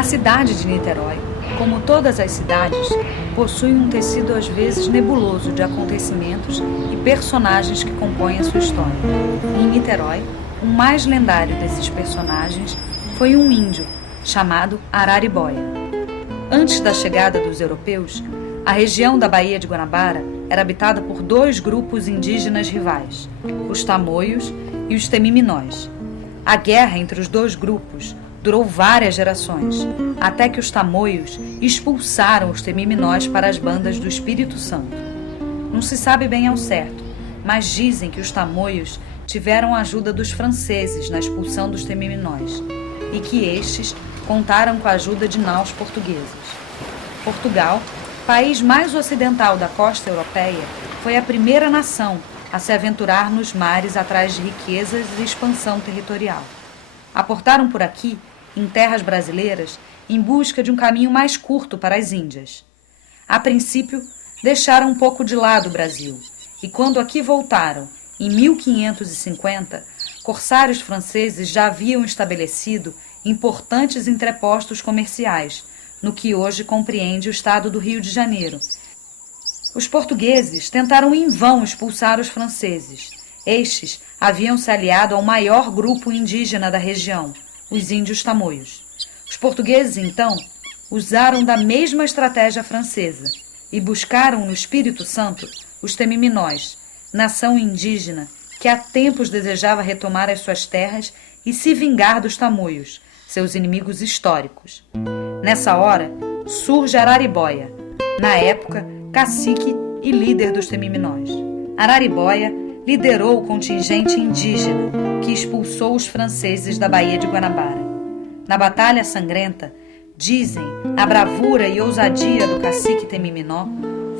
A cidade de Niterói, como todas as cidades, possui um tecido às vezes nebuloso de acontecimentos e personagens que compõem a sua história. Em Niterói, o mais lendário desses personagens foi um índio chamado Araribóia. Antes da chegada dos europeus, a região da Baía de Guanabara era habitada por dois grupos indígenas rivais, os Tamoios e os Temiminós. A guerra entre os dois grupos durou várias gerações, até que os Tamoios expulsaram os Temiminós para as bandas do Espírito Santo. Não se sabe bem ao certo, mas dizem que os Tamoios tiveram a ajuda dos franceses na expulsão dos Temiminós e que estes contaram com a ajuda de naus portuguesas. Portugal, país mais ocidental da costa europeia, foi a primeira nação a se aventurar nos mares atrás de riquezas e expansão territorial. Aportaram por aqui, em terras brasileiras, em busca de um caminho mais curto para as Índias. A princípio, deixaram um pouco de lado o Brasil, e quando aqui voltaram, em 1550, corsários franceses já haviam estabelecido importantes entrepostos comerciais, no que hoje compreende o estado do Rio de Janeiro. Os portugueses tentaram em vão expulsar os franceses. Estes haviam se aliado ao maior grupo indígena da região, os índios tamoios. Os portugueses, então, usaram da mesma estratégia francesa e buscaram no Espírito Santo os Temiminós, nação indígena que há tempos desejava retomar as suas terras e se vingar dos tamoios, seus inimigos históricos. Nessa hora, surge Araribóia, na época, cacique e líder dos Temiminós. Araribóia liderou o contingente indígena que expulsou os franceses da Baía de Guanabara. Na Batalha Sangrenta, dizem, a bravura e ousadia do cacique Temiminó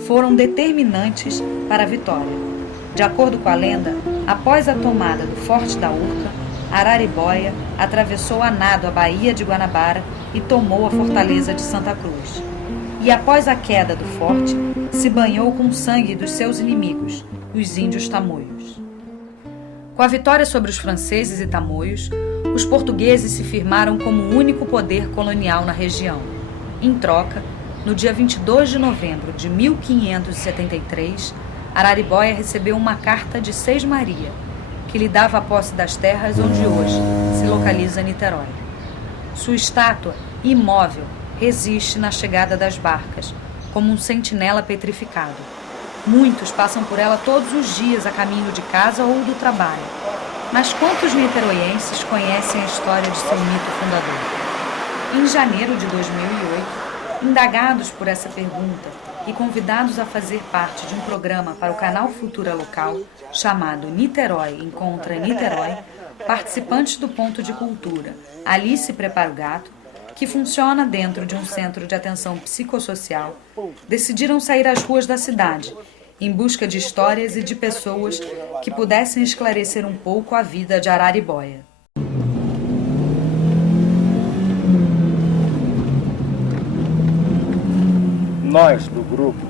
foram determinantes para a vitória. De acordo com a lenda, após a tomada do Forte da Urca, Araribóia atravessou a nado a Baía de Guanabara e tomou a fortaleza de Santa Cruz. E após a queda do forte, se banhou com o sangue dos seus inimigos, os índios tamoios. Com a vitória sobre os franceses e tamoios, os portugueses se firmaram como o único poder colonial na região. Em troca, no dia 22 de novembro de 1573, Araribóia recebeu uma carta de Sesmaria, que lhe dava a posse das terras onde hoje se localiza Niterói. Sua estátua, imóvel, resiste na chegada das barcas, como um sentinela petrificado. Muitos passam por ela todos os dias a caminho de casa ou do trabalho. Mas quantos niteroienses conhecem a história de seu mito fundador? Em janeiro de 2008, indagados por essa pergunta e convidados a fazer parte de um programa para o canal Futura Local, chamado Niterói Encontra Niterói, participantes do Ponto de Cultura Alice Prepara o Gato, que funciona dentro de um centro de atenção psicossocial, decidiram sair às ruas da cidade, em busca de histórias e de pessoas que pudessem esclarecer um pouco a vida de Araribóia. Nós, do grupo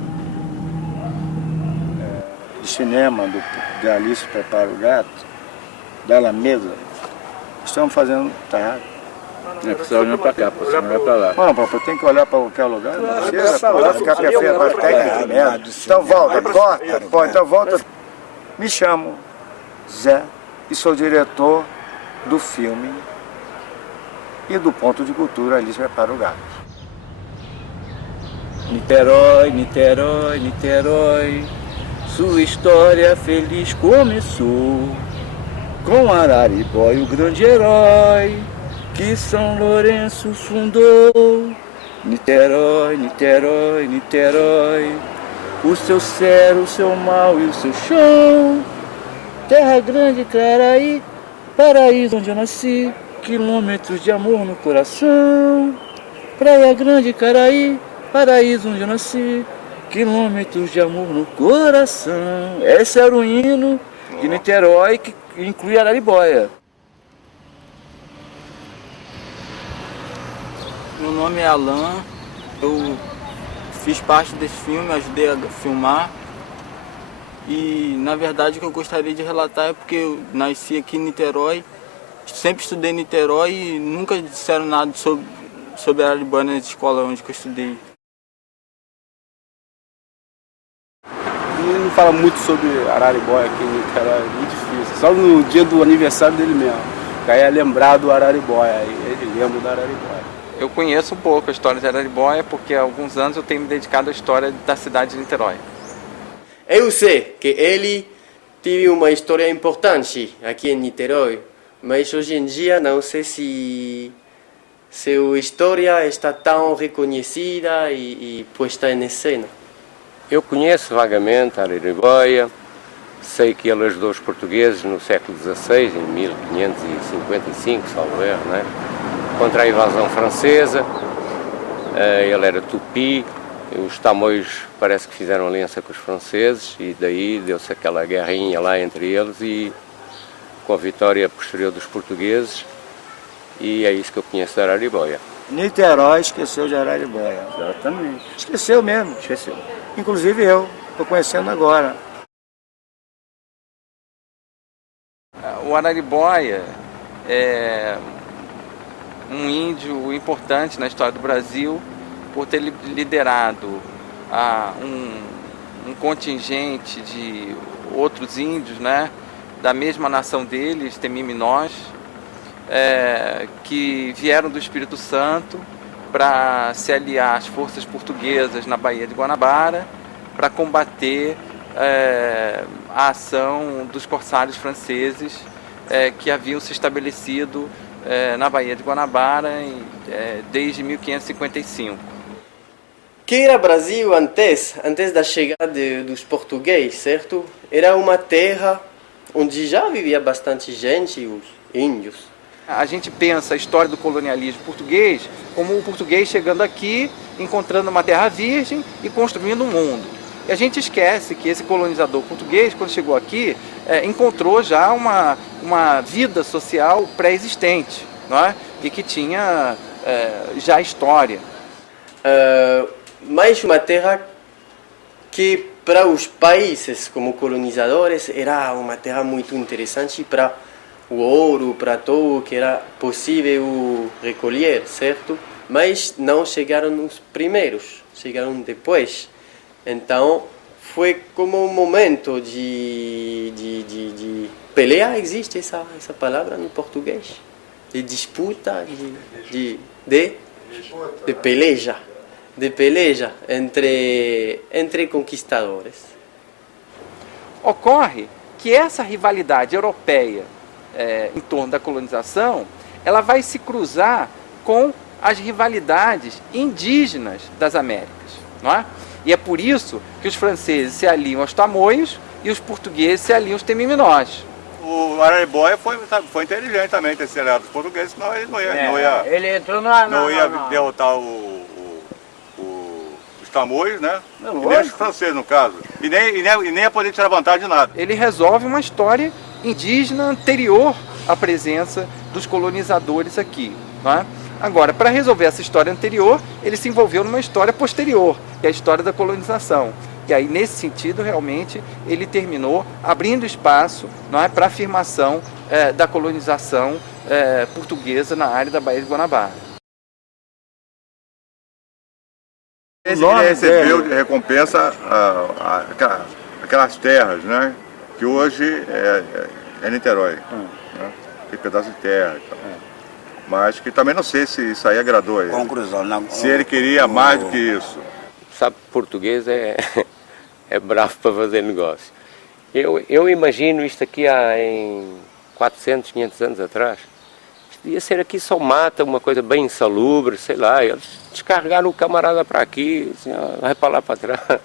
de cinema de Alice Prepara o Gato, da Alameda, estamos fazendo... Tá errado? Não, você olhando para cá, você não olhar para lá. Não, papai, tem que olhar para qualquer lugar. Não precisa, para ficar perfeito, para técnica mesmo. Então volta, corta. Pô, então volta. Me chamo Zé e sou diretor do filme e do Ponto de Cultura Alice Prepara o Gato. Niterói, Niterói, Niterói, sua história feliz começou com Araribóia, o grande herói que São Lourenço fundou. Niterói, Niterói, Niterói, o seu céu, o seu mal e o seu chão. Terra grande, Caraí, paraíso onde eu nasci, quilômetros de amor no coração. Praia grande, Caraí, paraíso onde eu nasci, quilômetros de amor no coração. Esse era o hino de Niterói que inclui Araribóia. Meu nome é Alan, eu fiz parte desse filme, ajudei a filmar. E na verdade o que eu gostaria de relatar é porque eu nasci aqui em Niterói, sempre estudei em Niterói e nunca disseram nada sobre Araribóia na escola onde eu estudei. Ele não fala muito sobre Araribóia aqui em Niterói, é muito difícil. Só no dia do aniversário dele mesmo, que aí é lembrar do Araribóia, aí ele lembra do Araribóia. Eu conheço um pouco a história de Araribóia porque há alguns anos eu tenho me dedicado à história da cidade de Niterói. Eu sei que ele teve uma história importante aqui em Niterói, mas hoje em dia não sei se sua história está tão reconhecida e posta em cena. Eu conheço vagamente Araribóia, sei que ele ajudou os portugueses no século XVI, em 1555, salvo erro, né? Contra a invasão francesa. Ele era tupi, os tamoios parece que fizeram aliança com os franceses e daí deu-se aquela guerrinha lá entre eles e com a vitória posterior dos portugueses, e é isso que eu conheço da Araribóia. Niterói esqueceu de Araribóia. Exatamente. Esqueceu mesmo. Esqueceu. Inclusive eu, estou conhecendo agora. O Araribóia é um índio importante na história do Brasil por ter liderado um contingente de outros índios, né, da mesma nação deles, Temiminós, que vieram do Espírito Santo para se aliar às forças portuguesas na Baía de Guanabara para combater a ação dos corsários franceses que haviam se estabelecido na Baía de Guanabara desde 1555. Que era Brasil antes da chegada dos portugueses, certo? Era uma terra onde já vivia bastante gente, os índios. A gente pensa a história do colonialismo português como o português chegando aqui, encontrando uma terra virgem e construindo um mundo. E a gente esquece que esse colonizador português, quando chegou aqui, encontrou já uma vida social pré-existente, não é? E que tinha já história. Mas uma terra que para os países como colonizadores era uma terra muito interessante para o ouro, para tudo que era possível recolher, certo? Mas não chegaram os primeiros, chegaram depois. Então foi como um momento de pelear, existe essa palavra no português? De disputa, de peleja. De peleja entre conquistadores. Ocorre que essa rivalidade europeia em torno da colonização, ela vai se cruzar com as rivalidades indígenas das Américas, não é? E é por isso que os franceses se aliam aos tamoios e os portugueses se aliam aos temiminós. O Araribóia foi inteligente também ter se aliado aos portugueses, senão ele não ia, Ele entrou não ia derrotar os tamoios, né? E nem os franceses, no caso. E nem ia poder tirar vantagem de nada. Ele resolve uma história indígena anterior à presença dos colonizadores aqui, não é? Agora, para resolver essa história anterior, ele se envolveu numa história posterior, que é a história da colonização. E aí, nesse sentido, realmente, ele terminou abrindo espaço, não é, para a afirmação da colonização portuguesa na área da Baía de Guanabara. Ele recebeu de recompensa aquelas terras, né? Que hoje é Niterói. Né? Tem pedaço de terra e tal. Mas que também não sei se isso aí agradou a ele. Conclusão, se ele queria mais do que isso. Sabe, português é bravo para fazer negócio. Eu imagino isto aqui em 400, 500 anos atrás. Isto devia ser aqui só mata, uma coisa bem insalubre, sei lá. Eles descarregaram o camarada para aqui, assim, ó, vai para lá para trás,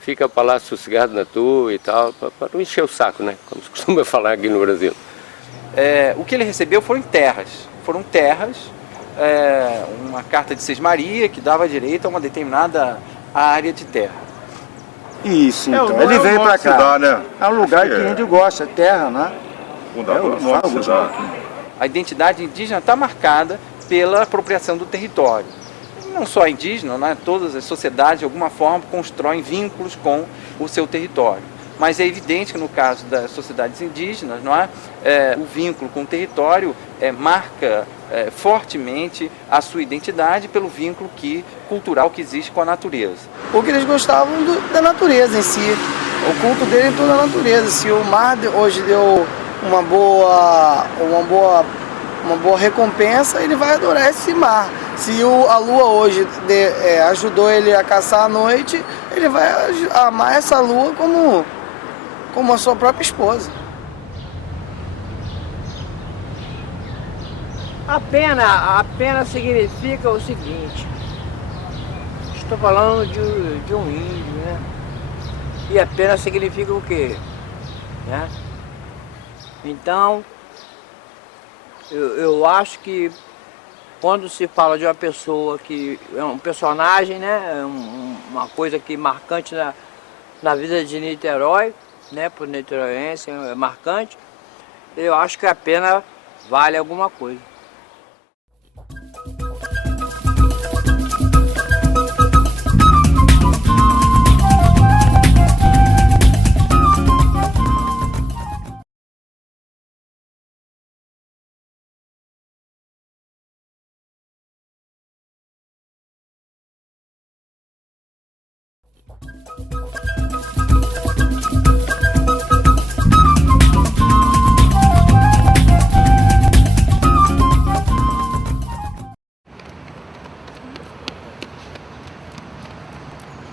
fica para lá sossegado na tua e tal, para não encher o saco, né? Como se costuma falar aqui no Brasil. O que ele recebeu foram terras. Uma carta de Sesmaria que dava direito a uma determinada área de terra. Isso, então. Ele veio para cá. Cidade, né? É um lugar que a gente gosta, terra, né? Fundador do nome da cidade. A identidade indígena está marcada pela apropriação do território. Não só a indígena, né? Todas as sociedades de alguma forma constroem vínculos com o seu território. mas é evidente que no caso das sociedades indígenas, não é? O vínculo com o território marca fortemente a sua identidade pelo vínculo cultural que existe com a natureza. Porque eles gostavam da natureza em si, o culto dele em toda a natureza. Se o mar hoje deu uma boa recompensa, ele vai adorar esse mar. Se a lua hoje ajudou ele a caçar à noite, ele vai amar essa lua como a sua própria esposa. A pena significa o seguinte: estou falando de um índio, né? E a pena significa o quê? Né? Então, eu acho que quando se fala de uma pessoa que é um personagem, né? É uma coisa que marcante na vida de Niterói, né? Para o niteroense é marcante, eu acho que a pena vale alguma coisa.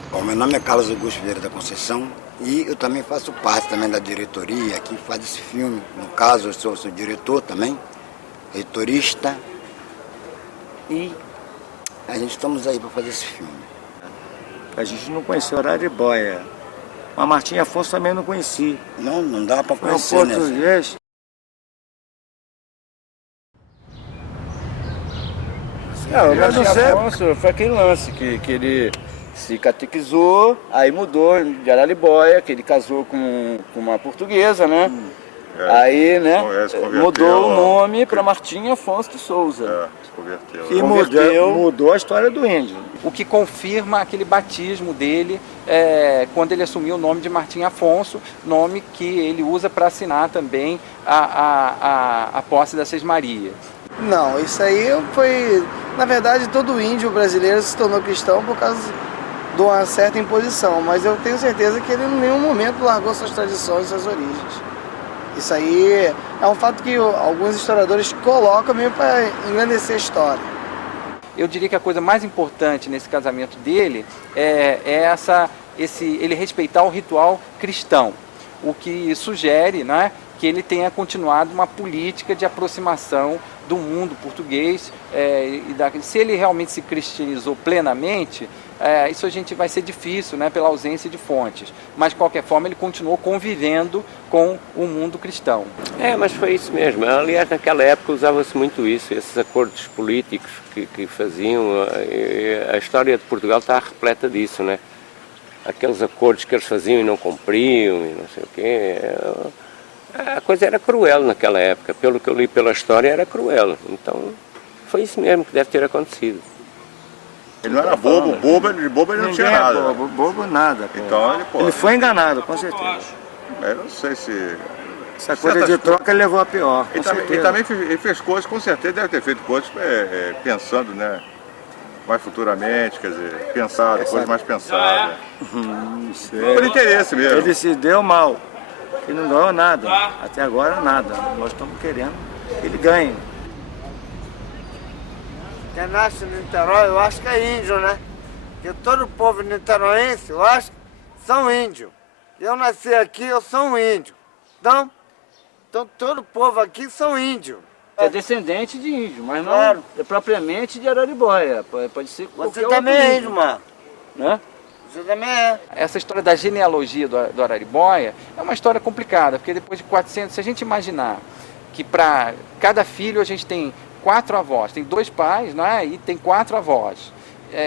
Bom, meu nome é Carlos Augusto Vieira da Conceição e eu também faço parte também da diretoria que faz esse filme. No caso, eu sou diretor também, reitorista, e a gente estamos aí para fazer esse filme. A gente não conheceu Araribóia, mas Martim Afonso também não conheci. Não dá para Foi um conhecer, né? português. Não, mas não sei. Afonso foi aquele lance que ele se catequizou, aí mudou de Araribóia, que ele casou com uma portuguesa, né? Aí, né, mudou o nome para Martim Afonso de Souza. Se converteu. E mudou a história do índio. O que confirma aquele batismo dele quando ele assumiu o nome de Martim Afonso, nome que ele usa para assinar também a posse das Seis Marias. Não, isso aí foi... Na verdade, todo índio brasileiro se tornou cristão por causa de uma certa imposição, mas eu tenho certeza que ele em nenhum momento largou suas tradições, suas origens. Isso aí é um fato que alguns historiadores colocam mesmo para engrandecer a história. Eu diria que a coisa mais importante nesse casamento dele é ele respeitar o ritual cristão, o que sugere, né, que ele tenha continuado uma política de aproximação do mundo português. Se ele realmente se cristianizou plenamente, isso a gente vai ser difícil, né, pela ausência de fontes. Mas, de qualquer forma, ele continuou convivendo com o mundo cristão. Mas foi isso mesmo. Aliás, naquela época usava-se muito isso, esses acordos políticos que faziam. A história de Portugal está repleta disso, né? Aqueles acordos que eles faziam e não cumpriam e não sei o quê. A coisa era cruel naquela época. Pelo que eu li pela história, era cruel. Então, foi isso mesmo que deve ter acontecido. Ele não era bobo ele não tinha nada. Bobo nada. Então, ele foi enganado, com certeza. Eu não sei se... Essa coisa de troca ele levou a pior, com certeza. Ele também fez coisas, com certeza deve ter feito coisas pensando, né, mais futuramente, quer dizer, pensado, coisas mais pensadas. Por interesse mesmo. Ele se deu mal, ele não ganhou nada, até agora nada. Nós estamos querendo que ele ganhe. Quem nasce no Niterói, eu acho que é índio, né? Porque todo o povo niteroense, eu acho, são índios. Eu nasci aqui, eu sou um índio. Então todo o povo aqui são índios. É descendente de índio, mas não é propriamente de Araribóia. Pode ser qualquer Você também outro é índio, mano. Né? Você também é. Essa história da genealogia do Araribóia é uma história complicada, porque depois de 400, se a gente imaginar que para cada filho a gente tem 4 avós, tem 2 pais, não é? E tem 4 avós.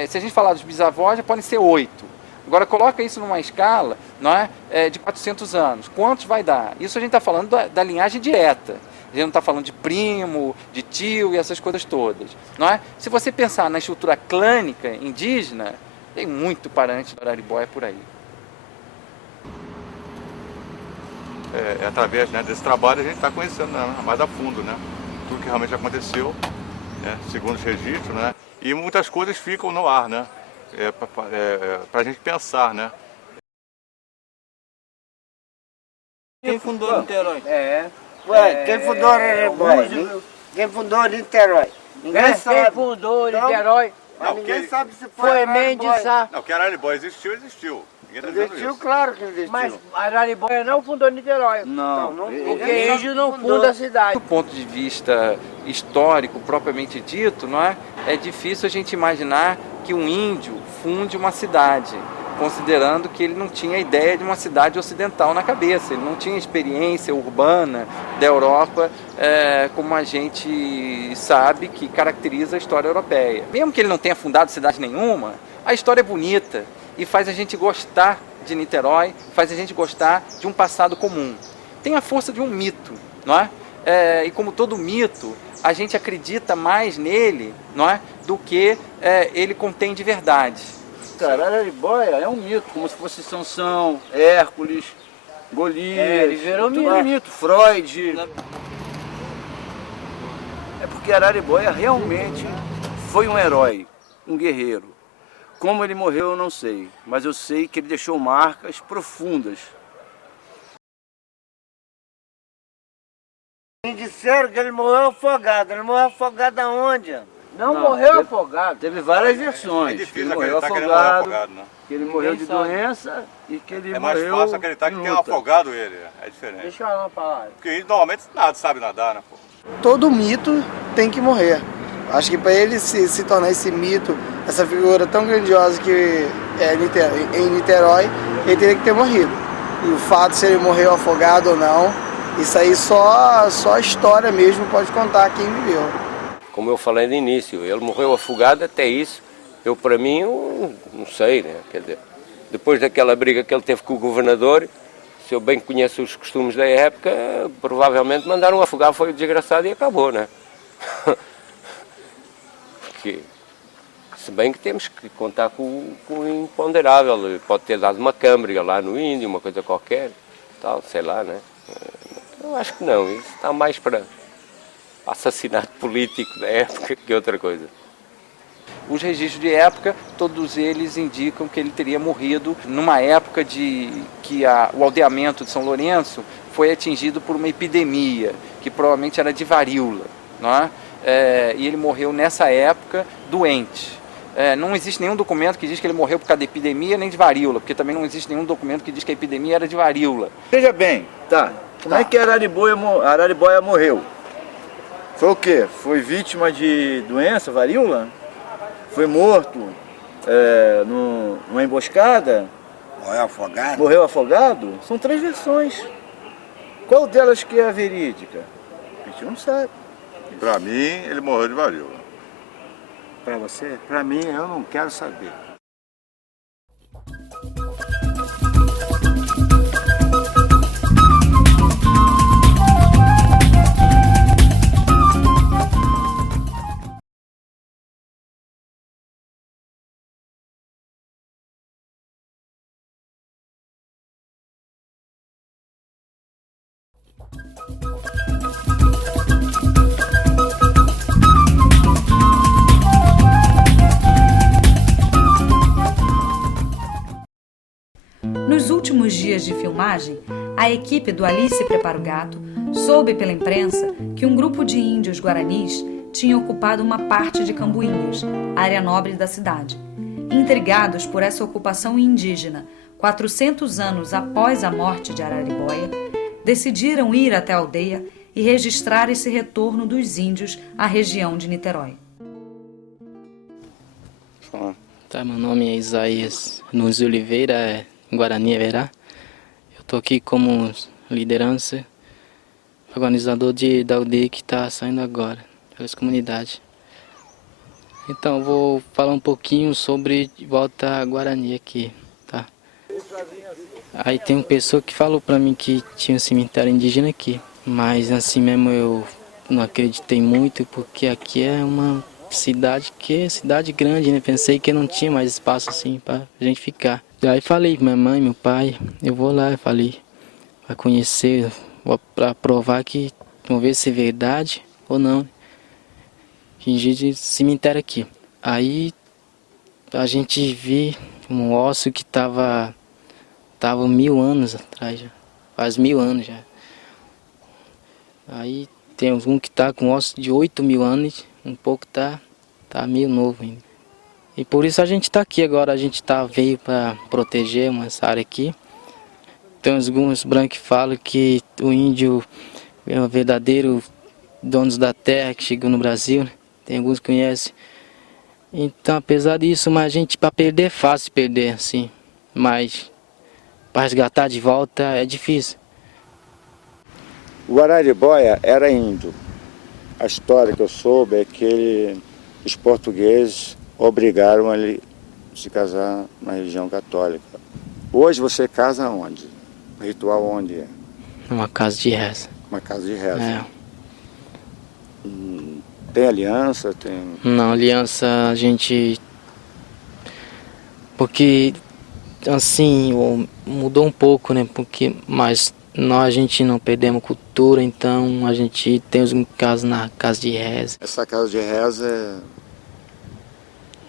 Se a gente falar dos bisavós, já podem ser 8. Agora coloca isso numa escala, não é? De 400 anos. Quantos vai dar? Isso a gente está falando da linhagem direta. A gente não está falando de primo, de tio e essas coisas todas, não é? Se você pensar na estrutura clânica indígena, tem muito parente do Araribóia por aí. através, né, desse trabalho a gente está conhecendo, né, mais a fundo, né, tudo que realmente aconteceu, né, segundo os registros, né, e muitas coisas ficam no ar, né, para a gente pensar, né. Quem fundou Niterói? Quem fundou Araribóia? Quem fundou Niterói? Ninguém sabe. Quem fundou Niterói? Mas ninguém sabe se Foi Mendes Sá. Não, que Araribóia existiu. Ninguém tá dizendo Existiu, isso. claro que existiu. Mas Araribóia não fundou Niterói. Não. Porque índio não funda a cidade. Do ponto de vista histórico, propriamente dito, não é? É difícil a gente imaginar que um índio funde uma cidade, considerando que ele não tinha ideia de uma cidade ocidental na cabeça, ele não tinha experiência urbana da Europa, como a gente sabe que caracteriza a história europeia. Mesmo que ele não tenha fundado cidade nenhuma, a história é bonita e faz a gente gostar de Niterói, faz a gente gostar de um passado comum. Tem a força de um mito, não é? E como todo mito, a gente acredita mais nele, não é, do que ele contém de verdade. Cara, Araribóia é um mito, como se fosse Sansão, Hércules, Golias, ele virou mito, Freud. É porque Araribóia realmente foi um herói, um guerreiro. Como ele morreu eu não sei, mas eu sei que ele deixou marcas profundas. Me disseram que ele morreu afogado. Ele morreu afogado aonde? Não morreu afogado. Teve várias versões. É difícil ele morreu acreditar que ele morreu afogado, afogado, né? que ele morreu de doença e que ele É mais morreu fácil acreditar que em tem um luta. afogado ele, é diferente. Deixa eu falar uma palavra. Porque ele normalmente nada sabe nadar, né, pô? Todo mito tem que morrer. Acho que para ele se tornar esse mito, essa figura tão grandiosa que é em Niterói, ele teria que ter morrido. E o fato se ele morreu afogado ou não, isso aí só a história mesmo pode contar quem viveu. Como eu falei no início, ele morreu afogado, até isso, para mim, eu não sei, né? Quer dizer, depois daquela briga que ele teve com o governador, se eu bem conheço os costumes da época, provavelmente mandaram afogar, foi o desgraçado e acabou, né? Porque, se bem que temos que contar com o imponderável, ele pode ter dado uma câmara lá no Índio, uma coisa qualquer, tal, sei lá, né? Eu acho que não, isso está mais para assassinato político da época que outra coisa. Os registros de época, todos eles indicam que ele teria morrido numa época que o aldeamento de São Lourenço foi atingido por uma epidemia, que provavelmente era de varíola, não é? E ele morreu nessa época doente. Não existe nenhum documento que diz que ele morreu por causa da epidemia nem de varíola, porque também não existe nenhum documento que diz que a epidemia era de varíola. Veja bem, como é que Araribóia morreu? Foi o quê? Foi vítima de doença, varíola? Foi morto numa emboscada? Morreu afogado? Morreu afogado? São 3 versões. Qual delas que é a verídica? A gente não sabe. Pra mim, ele morreu de varíola. Para você? Para mim, eu não quero saber. Nos últimos dias de filmagem, a equipe do Alice Prepara o Gato soube pela imprensa que um grupo de índios guaranis tinha ocupado uma parte de Cambuinhas, área nobre da cidade. Intrigados por essa ocupação indígena, 400 anos após a morte de Araribóia, decidiram ir até a aldeia e registrar esse retorno dos índios à região de Niterói. Tá, meu nome é Isaías Nunes Oliveira, Guarani Everá. Eu tô aqui como liderança, organizador da aldeia que está saindo agora, pelas comunidades. Então, eu vou falar um pouquinho sobre volta a Guarani aqui, tá? Aí tem uma pessoa que falou pra mim que tinha um cemitério indígena aqui, mas assim mesmo eu não acreditei muito, porque aqui é uma cidade que é cidade grande, né? Pensei que não tinha mais espaço assim pra gente ficar. Aí falei pra minha mãe, meu pai, eu vou lá, falei para conhecer, para provar que, vamos ver se é verdade ou não. Que existe cemitério aqui. Aí a gente viu um osso que tava 1000 anos atrás, já. Faz 1000 anos já. Aí tem um que tá com osso de 8000 anos, um pouco tá meio novo ainda. E por isso a gente tá aqui agora, veio para proteger essa área aqui. Tem alguns brancos que falam que o índio é o verdadeiro dono da terra que chegou no Brasil, né? Tem alguns que conhecem. Então, apesar disso, mas a gente, para perder, é fácil perder, assim. Mas para resgatar de volta é difícil. O Araribóia era índio. A história que eu soube é que os portugueses obrigaram ele a se casar na religião católica. Hoje você casa onde? O ritual onde é? Uma casa de reza. Uma casa de reza. É. Tem aliança? Não, aliança a gente... Porque, assim, mudou um pouco, né? Mas a gente não perdemos cultura, então a gente tem os casos na casa de reza. Essa casa de reza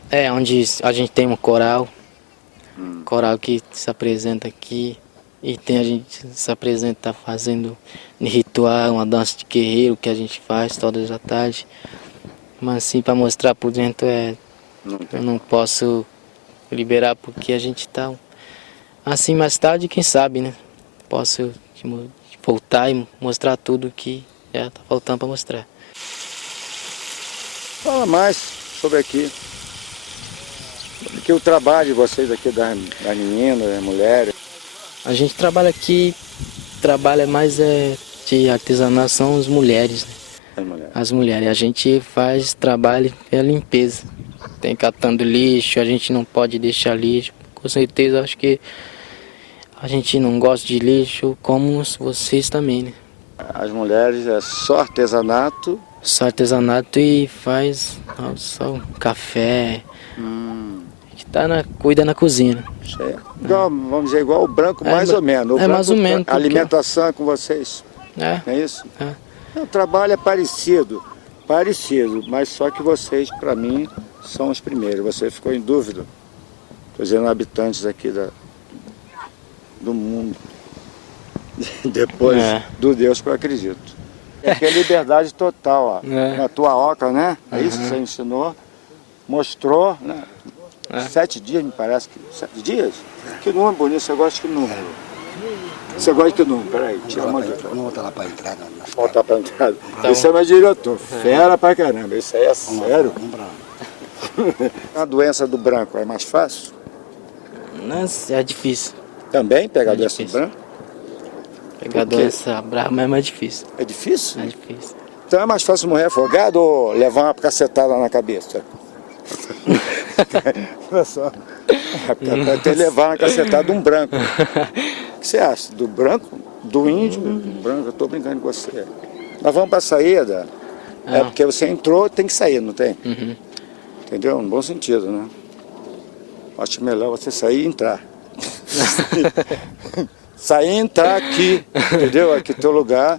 é onde a gente tem um coral. Coral que se apresenta aqui. E a gente se apresenta fazendo ritual, uma dança de guerreiro que a gente faz todas as tardes. Mas assim, para mostrar por dentro, eu não posso liberar porque a gente tá assim mais tarde, quem sabe, né? Posso voltar e mostrar tudo que já tá faltando para mostrar. Fala mais sobre aqui. Que o trabalho de vocês aqui, das meninas, das mulheres. A gente trabalha aqui, mais de artesanato, são as mulheres, né? As mulheres. A gente faz trabalho pela limpeza. Tem catando lixo, a gente não pode deixar lixo. Com certeza, acho que a gente não gosta de lixo, como vocês também, né? As mulheres é só artesanato? Só artesanato e faz só café. Cuida na cozinha. Igual, vamos dizer, igual o branco, mais ou menos. Mais ou menos. A alimentação é com vocês. É isso? O trabalho é parecido, mas só que vocês, para mim, são os primeiros. Você ficou em dúvida. Estou dizendo habitantes aqui do mundo. Depois do Deus que eu acredito. Aqui é liberdade total, ó. Na tua oca, né? É isso que você ensinou. Mostrou, né? 7 dias, me parece que... 7 dias? Que número bonito, você gosta de que número? Você gosta de que número? Peraí, tira a mão de cá. Vamos voltar lá para a entrada. Voltar para a entrada. Esse é meu diretor, fera pra caramba, isso aí é sério. A doença do branco é mais fácil? Nossa, é difícil. Também pegar a doença do branco? Pegar a doença brava é mais difícil. É difícil? É difícil. Então é mais fácil morrer afogado ou levar uma cacetada na cabeça? Olha só. Até ter levar uma cacetada de um branco. O que você acha? Do branco? Do índio? Do branco? Eu estou brincando com você. Nós vamos para a saída. É porque você entrou, tem que sair, não tem? Entendeu? No bom sentido, né? Acho melhor você sair e entrar. Sair e entrar aqui, entendeu? Aqui teu lugar.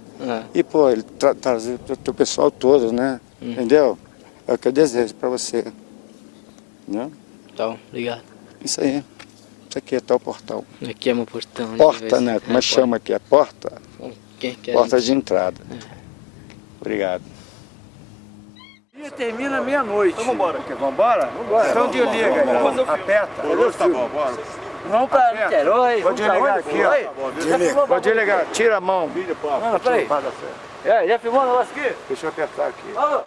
E, pô, ele trazer o teu pessoal todo, né? Entendeu? É o que eu desejo para você. Né? Então, obrigado. Isso aí. Isso aqui é tal portal. Aqui é meu portão. Porta, né? Como é que chama aqui? É porta? Quem quer porta de entrada. Obrigado. E termina meia-noite. Então vambora. Vambora? Vambora. Então desliga aí. Aperta. Tá bom, bora. Vamos pra Niterói. Vou desligar aqui, ó. Vou desligar. Tira a mão. Não, peraí. Já filmou o negócio aqui? Deixa eu apertar aqui.